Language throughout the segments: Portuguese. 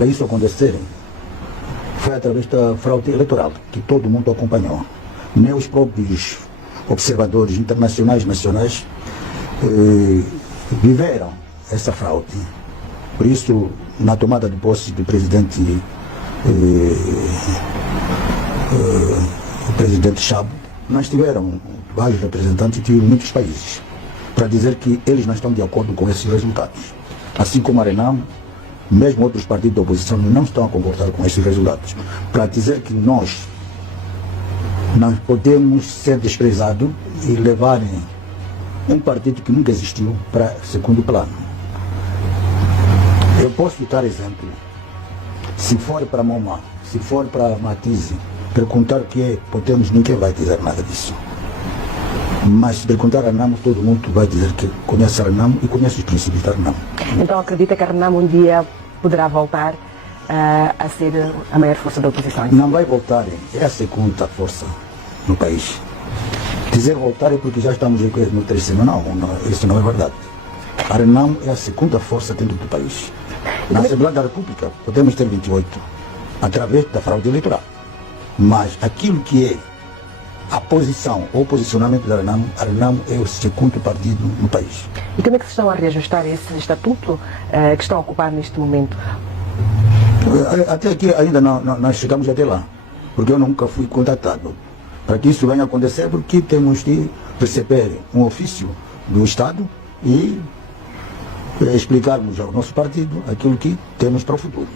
para isso acontecer foi através da fraude eleitoral, que todo mundo acompanhou. Nem os próprios observadores internacionais e nacionais viveram essa fraude. Por isso, na tomada de posse do presidente, o presidente Chabo, nós tiveram vários representantes de muitos países para dizer que eles não estão de acordo com esses resultados. Assim como a Renamo, mesmo outros partidos da oposição não estão a concordar com esses resultados. Para dizer que nós não podemos ser desprezados e levarem um partido que nunca existiu para segundo plano. Eu posso dar exemplo. Se for para Moma, se for para Matize, perguntar o que é, podemos, ninguém vai dizer nada disso. Mas se perguntar a Renamo, todo mundo vai dizer que conhece a Renamo e conhece os princípios da Renamo. Então acredita que a Renamo um dia poderá voltar a ser a maior força da oposição? Não vai voltar, é a segunda força no país. Dizer voltar é porque já estamos no terceiro. Não, isso não é verdade. A Renamo é a segunda força dentro do país. Na Assembleia da República podemos ter 28, através da fraude eleitoral. Mas aquilo que é a posição ou posicionamento da a Renamo é o segundo partido no país. E como é que se estão a reajustar esse estatuto que estão a ocupar neste momento? Até aqui ainda nós chegamos até lá, porque eu nunca fui contatado. Para que isso venha a acontecer, porque temos de receber um ofício do Estado e explicarmos ao nosso partido aquilo que temos para o futuro.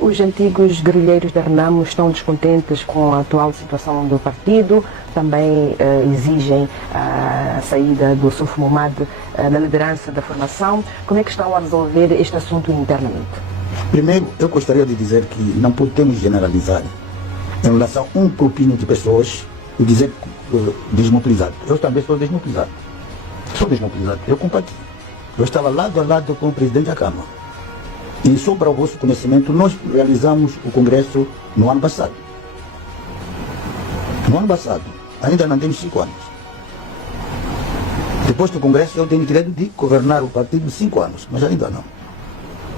Os antigos guerrilheiros da Renamo estão descontentes com a atual situação do partido, também exigem a saída do Suf Momad na liderança da formação. Como é que estão a resolver este assunto internamente? Primeiro, eu gostaria de dizer que não podemos generalizar em relação a um grupinho de pessoas e dizer desmobilizado. Eu também sou desmobilizado. Sou desmobilizado. Eu combati. Eu estava lado a lado com o presidente da Câmara. E só para o vosso conhecimento, nós realizamos o Congresso no ano passado. No ano passado. Ainda não temos 5 anos. Depois do Congresso, eu tenho direito de governar o partido 5 anos, mas ainda não.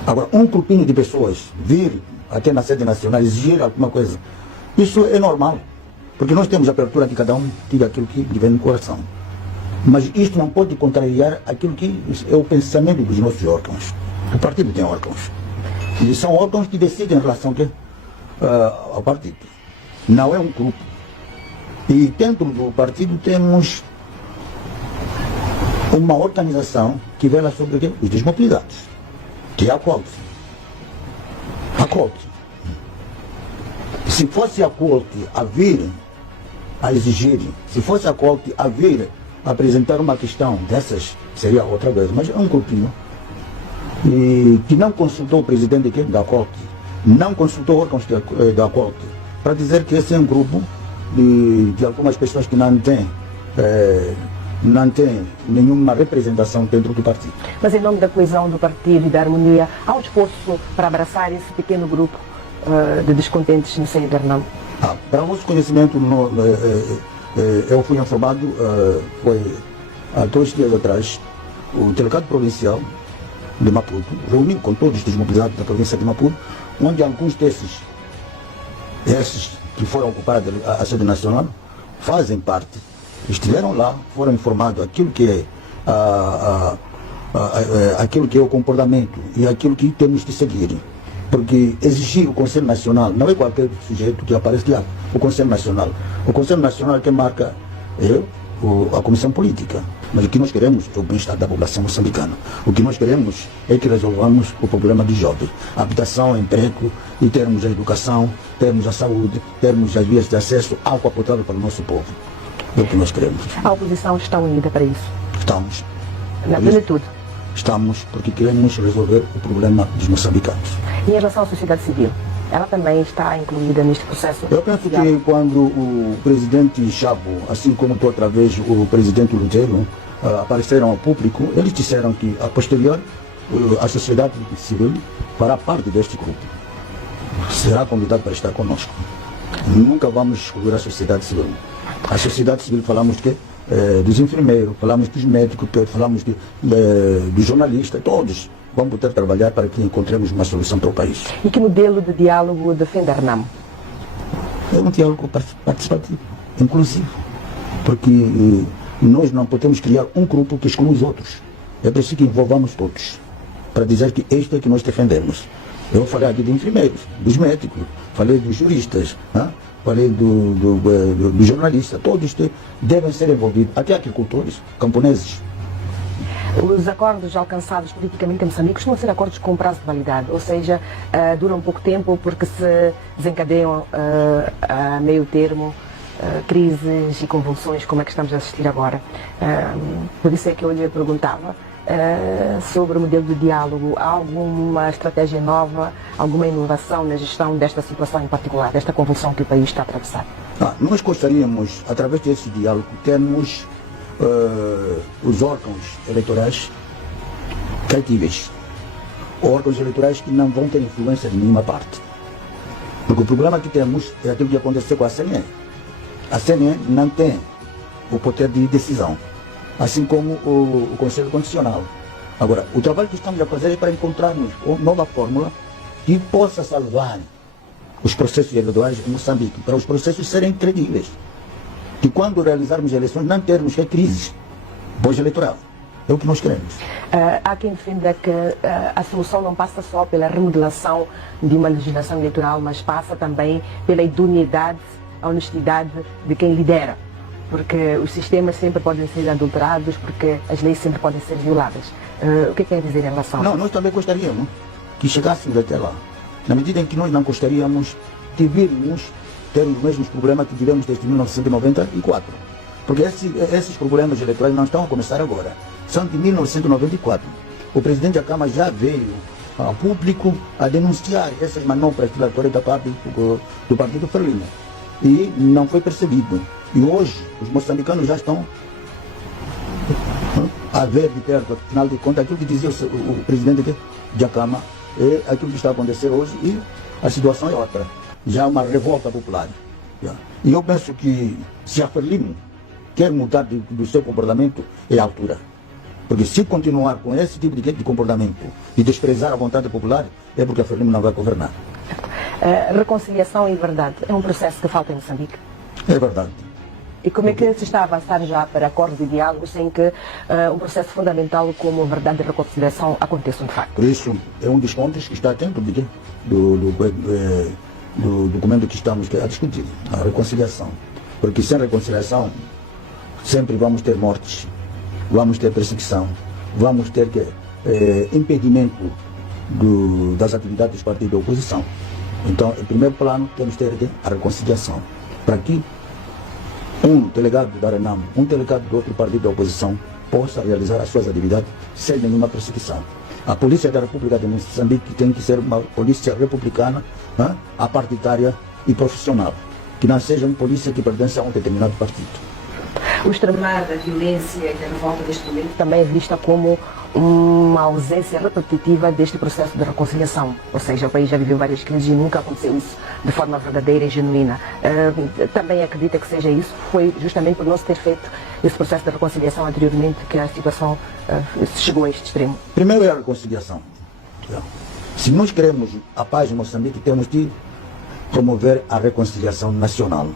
Agora, um grupinho de pessoas vir até na sede nacional exigir alguma coisa, isso é normal. Porque nós temos a abertura de cada um, diga aquilo que lhe vem no coração. Mas isto não pode contrariar aquilo que é o pensamento dos nossos órgãos. O partido tem órgãos. E são órgãos que decidem em relação ao partido. Não é um grupo. E dentro do partido temos uma organização que vela sobre os desmobilizados, que é a COLTE. A COLTE. Se fosse a COLTE a vir a exigir, se fosse a COLTE a vir a apresentar uma questão dessas, seria outra vez. Mas é um grupinho que não consultou o presidente da COLTE, não consultou órgãos da COLTE, para dizer que esse é um grupo de algumas pessoas que não têm nenhuma representação dentro do partido. Mas em nome da coesão do partido e da harmonia, há um esforço para abraçar esse pequeno grupo de descontentes no seio da Renamo? Para o nosso conhecimento, eu fui informado, foi há 2 dias atrás, o delegado provincial de Maputo reuniu com todos os desmobilizados da província de Maputo, onde alguns esses que foram ocupar a sede nacional, fazem parte, estiveram lá, foram informados aquilo que é o comportamento e aquilo que temos de seguir. Porque exigir o Conselho Nacional não é qualquer sujeito que aparece lá. O Conselho Nacional é que marca a Comissão Política. Mas o que nós queremos é o bem-estar da população moçambicana. O que nós queremos é que resolvamos o problema dos jovens. A habitação, emprego, e termos a educação, termos a saúde, termos as vias de acesso, água potável para o nosso povo. É o que nós queremos. A oposição está unida para isso? Estamos. Na plenitude? Estamos, porque queremos resolver o problema dos moçambicanos. E em relação à sociedade civil? Ela também está incluída neste processo? Eu penso que quando o presidente Chabo, assim como outra vez o presidente Lutero, apareceram ao público, eles disseram que, a posterior, a sociedade civil fará parte deste grupo. Será convidado para estar conosco. Nunca vamos excluir a sociedade civil. A sociedade civil falamos dos enfermeiros, falamos dos médicos, falamos dos jornalistas, todos vamos botar a trabalhar para que encontremos uma solução para o país. E que modelo de diálogo defende a Renamo? É um diálogo participativo, inclusivo, porque nós não podemos criar um grupo que exclua os outros. É preciso que envolvamos todos, para dizer que este é que nós defendemos. Eu falei aqui de enfermeiros, dos médicos, falei dos juristas, falei do jornalista, todos devem ser envolvidos, até agricultores, camponeses. Os acordos alcançados politicamente em Moçambique costumam ser acordos com prazo de validade, ou seja, duram pouco tempo porque se desencadeiam a meio termo crises e convulsões como é que estamos a assistir agora. Por isso é que eu lhe perguntava sobre o modelo de diálogo. Há alguma estratégia nova, alguma inovação na gestão desta situação em particular, desta convulsão que o país está a atravessar? Nós gostaríamos, através desse diálogo, termos os órgãos eleitorais criatíveis, órgãos eleitorais que não vão ter influência de nenhuma parte. Porque o problema que temos é aquilo que aconteceu com a CNN. A CNN não tem o poder de decisão, assim como o Conselho Constitucional. Agora, o trabalho que estamos a fazer é para encontrarmos uma nova fórmula que possa salvar os processos eleitorais em Moçambique, para os processos serem credíveis. Que quando realizarmos eleições não termos crises pós-eleitoral. É o que nós queremos. Há quem defenda que a solução não passa só pela remodelação de uma legislação eleitoral, mas passa também pela idoneidade, a honestidade de quem lidera. Porque os sistemas sempre podem ser adulterados, porque as leis sempre podem ser violadas. O que quer dizer em relação a isso? Não, nós também gostaríamos que chegássemos até lá. Na medida em que nós não gostaríamos de virmos ter os mesmos problemas que tivemos desde 1994. Porque esses problemas eleitorais não estão a começar agora. São de 1994. O presidente da Câmara já veio ao público a denunciar essas manobras dilatórias da parte do Partido Frelimo. E não foi percebido. E hoje os moçambicanos já estão a ver de perto, afinal de contas, aquilo que dizia o presidente da Câmara é aquilo que está a acontecer hoje e a situação é outra. Já uma revolta popular. E eu penso que se a Frelimo quer mudar do seu comportamento, é a altura. Porque se continuar com esse tipo de comportamento e desprezar a vontade popular, é porque a Frelimo não vai governar. Reconciliação e verdade é um processo que falta em Moçambique? É verdade. E como é que se está a avançar já para acordos e diálogos sem que um processo fundamental como a verdade e reconciliação aconteçam de facto? Por isso, é um dos pontos que está dentro do documento que estamos a discutir, a reconciliação. Porque sem reconciliação, sempre vamos ter mortes, vamos ter perseguição, vamos ter impedimento das atividades dos partidos da oposição. Então, em primeiro plano, temos que ter a reconciliação. Para que um delegado da Renamo, um delegado do outro partido da oposição, possa realizar as suas atividades sem nenhuma perseguição. A Polícia da República de Moçambique tem que ser uma polícia republicana, apartidária e profissional. Que não seja uma polícia que pertence a um determinado partido. O extremar da violência e da revolta deste momento também é vista como uma ausência repetitiva deste processo de reconciliação. Ou seja, o país já viveu várias crises e nunca aconteceu isso de forma verdadeira e genuína. Também acredita que seja isso? Foi justamente por não se ter feito esse processo de reconciliação anteriormente que a situação chegou a este extremo? Primeiro é a reconciliação. Se nós queremos a paz em Moçambique, temos de promover a reconciliação nacional.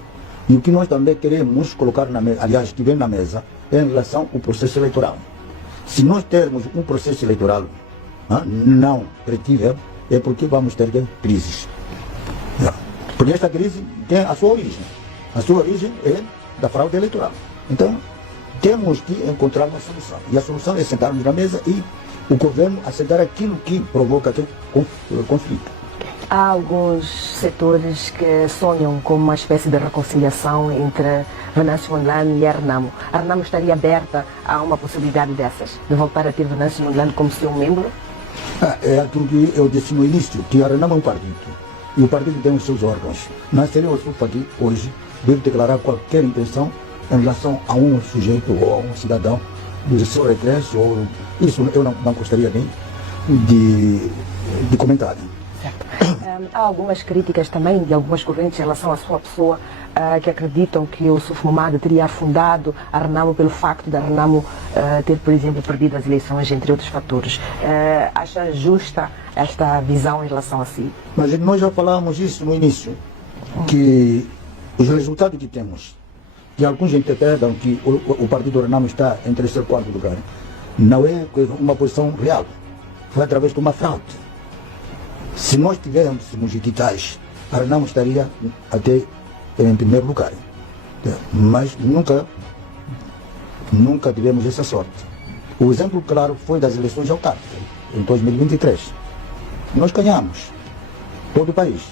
E o que nós também queremos colocar na mesa, aliás, que vem na mesa, é em relação ao processo eleitoral. Se nós termos um processo eleitoral não credível, é porque vamos ter crises. Porque esta crise tem a sua origem. A sua origem é da fraude eleitoral. Então, temos que encontrar uma solução. E a solução é sentarmos na mesa e o governo aceitar aquilo que provoca aquele conflito. Há alguns setores que sonham com uma espécie de reconciliação entre Venâncio Mondlane e a Renamo. A Renamo estaria aberta a uma possibilidade dessas, de voltar a ter Venâncio Mondlane como seu membro? É aquilo que eu disse no início, que a Renamo é um partido. E o partido tem os seus órgãos. Não seria o seu partido hoje vir declarar qualquer intenção em relação a um sujeito ou a um cidadão do seu regresso, ou isso eu não gostaria nem de comentar. Certo. Há algumas críticas também de algumas correntes em relação à sua pessoa, que acreditam que o Suf Momad teria afundado a Renamo pelo facto da Renamo ter, por exemplo, perdido as eleições, entre outros fatores. Acha justa esta visão em relação a si? Mas nós já falávamos isso no início, que os resultados que temos, que alguns interpretam que o partido Renamo está em terceiro, quarto lugar, não é uma posição real. Foi através de uma fraude. Se nós tivéssemos editais, a Renamo estaria até em primeiro lugar. Mas nunca tivemos essa sorte. O exemplo claro foi das eleições autárquicas, em 2023. Nós ganhamos todo o país.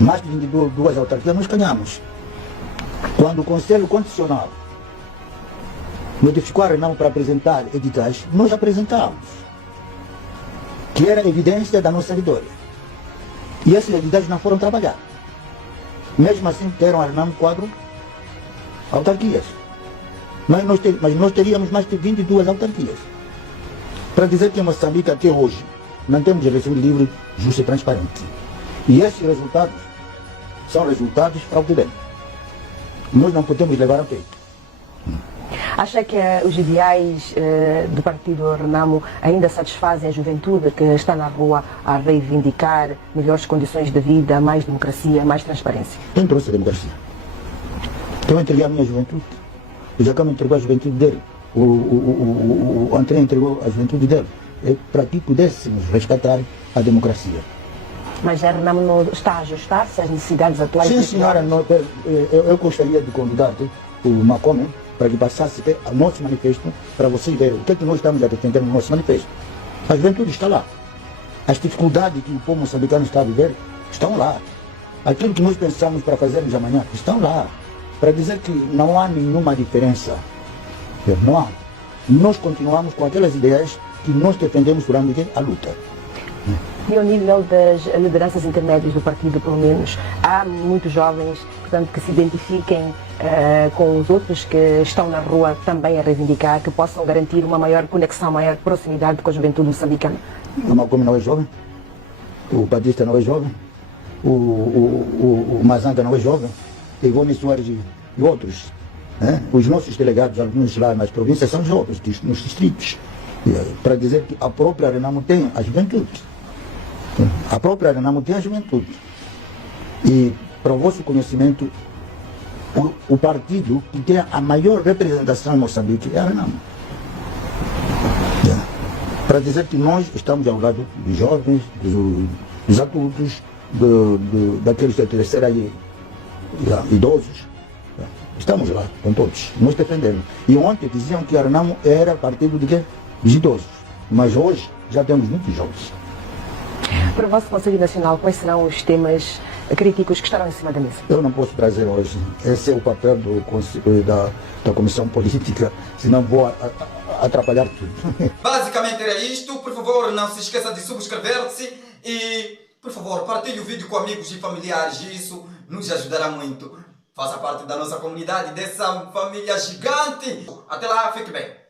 Mais de 22 autarquias nós ganhamos. Quando o Conselho Constitucional notificou a Renamo para apresentar editais, nós apresentamos, que era evidência da nossa vitória. E esses editais não foram trabalhar. Mesmo assim, deram a Renamo 4 autarquias. Mas nós teríamos mais de 22 autarquias. Para dizer que em Moçambique, até hoje, não temos eleição livre, justa e transparente. E esses resultados são resultados fraudulentos. Nós não podemos levar a peito. Acha que os ideais do partido Renamo ainda satisfazem a juventude que está na rua a reivindicar melhores condições de vida, mais democracia, mais transparência? Quem trouxe a democracia? Então eu entreguei a minha juventude. O Jacama entregou a juventude dele. O André entregou a juventude dele. É para que pudéssemos resgatar a democracia. Mas a Renamo não está a ajustar-se às necessidades atuais? Sim, senhora, eu gostaria de convidar o Macome para que passasse o nosso manifesto, para vocês verem o que é que nós estamos a defender no nosso manifesto. A juventude está lá. As dificuldades que o povo moçambicano está a viver estão lá. Aquilo que nós pensamos para fazermos amanhã estão lá. Para dizer que não há nenhuma diferença. Não há. Nós continuamos com aquelas ideias que nós defendemos durante a luta. E ao nível das lideranças intermédias do partido, pelo menos, há muitos jovens, portanto, que se identifiquem com os outros que estão na rua também a reivindicar, que possam garantir uma maior conexão, maior proximidade com a juventude moçambicana. O Macome não é jovem, o Batista não é jovem, o Mazanga não é jovem, Ivone Soares e outros. Os nossos delegados, alguns lá nas províncias, são jovens, nos distritos. Para dizer que a própria Renamo tem a juventude. A própria Renamo tem a juventude. E, para o vosso conhecimento, o partido que tem a maior representação em Moçambique é a Renamo. Para dizer que nós estamos ao lado dos jovens, dos adultos, daqueles da terceira idosos. Estamos lá com todos, nós defendemos. E ontem diziam que a Renamo era partido de quê? Dos idosos. Mas hoje já temos muitos jovens. Para o vosso Conselho Nacional, quais serão os temas críticos que estarão em cima da mesa? Eu não posso trazer hoje. Esse é o papel da Comissão Política, senão vou atrapalhar tudo. Basicamente era isto. Por favor, não se esqueça de subscrever-se e, por favor, partilhe o vídeo com amigos e familiares. Isso nos ajudará muito. Faça parte da nossa comunidade, dessa família gigante. Até lá, fique bem.